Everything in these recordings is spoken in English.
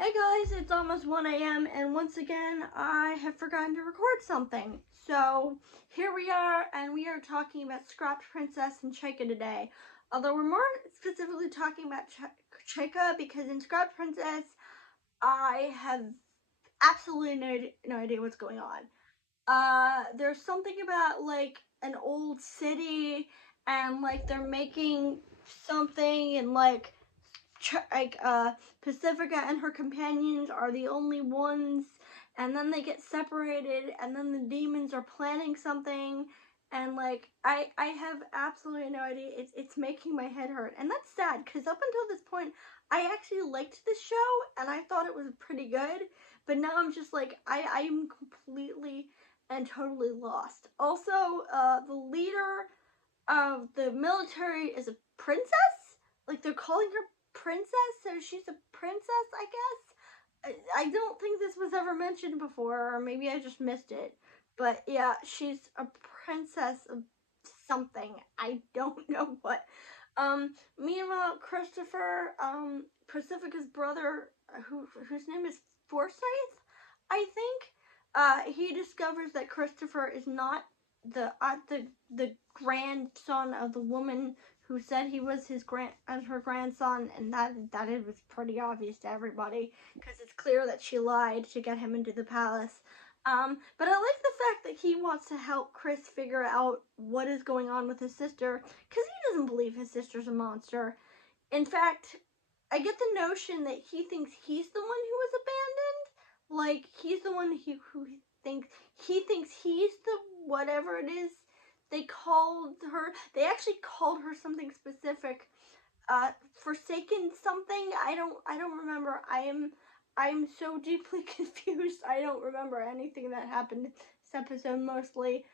Hey guys, it's almost 1 a.m. and once again I have forgotten to record something. So here we are, and we are talking about Scrapped Princess and Chaika today. Although we're more specifically talking about Chaika because in Scrapped Princess I have absolutely no idea what's going on. There's something about like an old city and like they're making something and Pacifica and her companions are the only ones, and then they get separated, and then the demons are planning something, and I have absolutely no idea. It's making my head hurt, and that's sad because up until this point I actually liked this show and I thought it was pretty good, but now I'm just like I'm completely and totally lost. Also, the leader of the military is a princess. Like they're calling her princess, so she's a princess, I guess. I don't think this was ever mentioned before, or maybe I just missed it. But yeah, she's a princess of something. I don't know what. Meanwhile, Christopher, Pacifica's brother, whose name is Forsyth, I think, he discovers that Christopher is not the grandson of the woman who said he was her grandson, and that it was pretty obvious to everybody because it's clear that she lied to get him into the palace. But I like the fact that he wants to help Chris figure out what is going on with his sister because he doesn't believe his sister's a monster. In fact, I get the notion that he thinks he's the one who was abandoned. Like he's the one who thinks he's the whatever it is they called her. They actually called her something specific. Forsaken something. I don't remember. I'm so deeply confused. I don't remember anything that happened this episode mostly.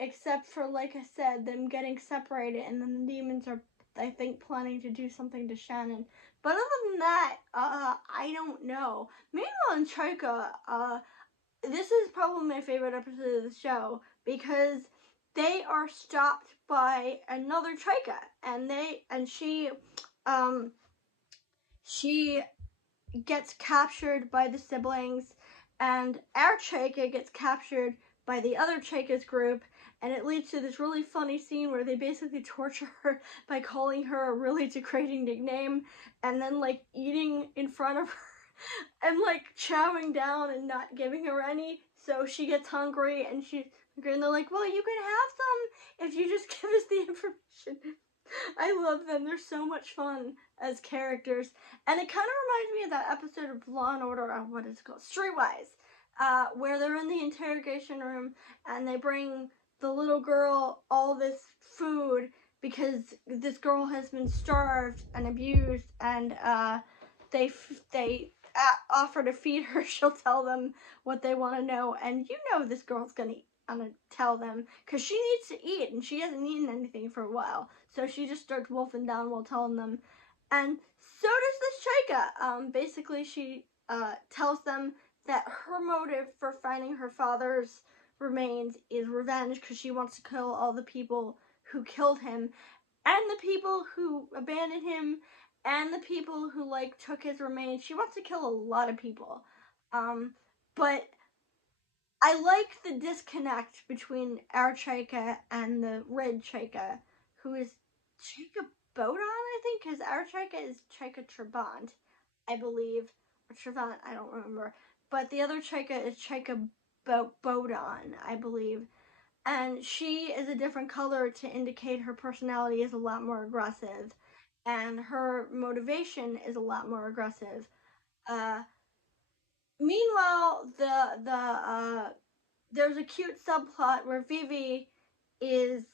Except for, like I said, them getting separated and then the demons are, I think, planning to do something to Shannon. But other than that, I don't know. Meanwhile in Chaika, this is probably my favorite episode of the show because they are stopped by another Chaika, and she gets captured by the siblings, and our Chaika gets captured by the other Chaika's group, and it leads to this really funny scene where they basically torture her by calling her a really degrading nickname, and then eating in front of her and chowing down and not giving her any, so she gets hungry and they're like, well, you can have some if you just give us the information. I love them. They're so much fun as characters. And it kind of reminds me of that episode of Law and Order, what is it called? Streetwise, where they're in the interrogation room and they bring the little girl all this food because this girl has been starved and abused, and they offer to feed her. She'll tell them what they want to know, and this girl's gonna tell them because she needs to eat and she hasn't eaten anything for a while, so she just starts wolfing down while telling them. And so does this Chaika. Basically she tells them that her motive for finding her father's remains is revenge because she wants to kill all the people who killed him and the people who abandoned him and the people who took his remains. She wants to kill a lot of people. But I like the disconnect between our Chaika and the red Chaika, who is Chaika Bodon, I think, because our Chaika is Chaika Trabant, I believe, or Trabant, I don't remember. But the other Chaika is Chaika Bodon, I believe. And she is a different color to indicate her personality is a lot more aggressive, and her motivation is a lot more aggressive. Uh, Meanwhile, there's a cute subplot where Vivi is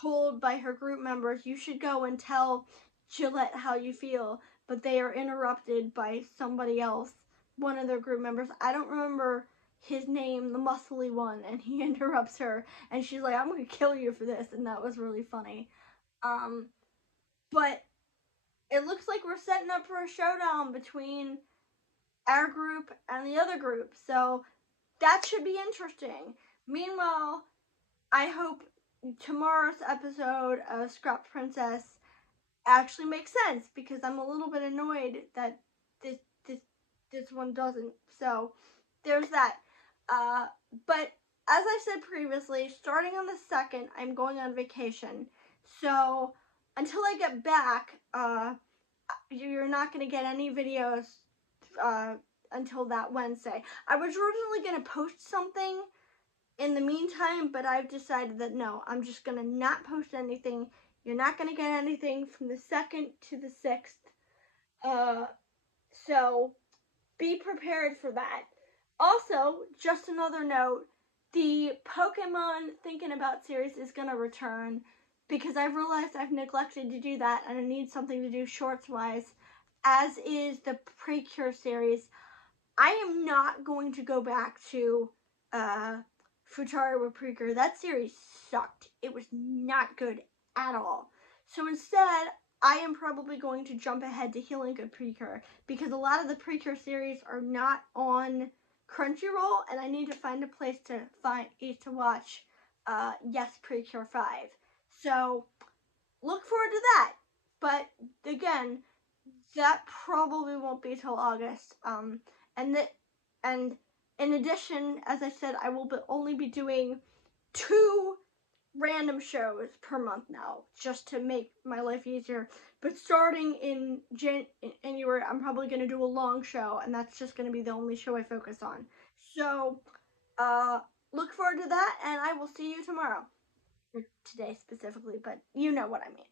told by her group members, you should go and tell Gillette how you feel, but they are interrupted by somebody else, one of their group members. I don't remember his name, the muscly one, and he interrupts her, and she's like, I'm gonna kill you for this, and that was really funny. Um, but it looks like we're setting up for a showdown between our group and the other group, so that should be interesting. Meanwhile, I hope tomorrow's episode of Scrapped Princess actually makes sense because I'm a little bit annoyed that this this this one doesn't. So there's that. But as I said previously, starting on the 2nd, I'm going on vacation. So until I get back, you're not going to get any videos until that Wednesday. I was originally going to post something in the meantime, but I've decided that no, I'm just going to not post anything. You're not going to get anything from the 2nd to the 6th. So be prepared for that. Also, just another note, the Pokemon Thinking About series is going to return because I've realized I've neglected to do that and I need something to do shorts-wise, as is the Precure series. I am not going to go back to Futari with Precure. That series sucked. It was not good at all. So instead, I am probably going to jump ahead to Healing Good Precure because a lot of the Precure series are not on Crunchyroll, and I need to find a place to watch Yes Precure 5. So look forward to that. But again, that probably won't be till August. And in addition, as I said, I will only be doing 2 random shows per month now, just to make my life easier. But starting in January, I'm probably going to do a long show, and that's just going to be the only show I focus on. So, look forward to that, and I will see you tomorrow. Or today specifically, but you know what I mean.